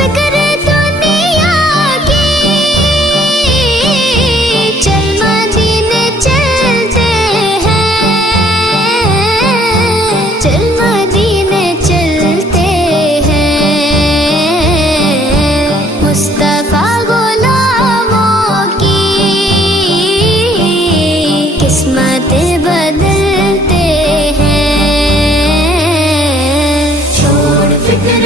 फिक्र दुनिया की, चल मदीने चलते हैं, चल मदीने चलते हैं। मुस्तफा गुलामों की किस्मतें बदलते हैं। छोड़ फिक्र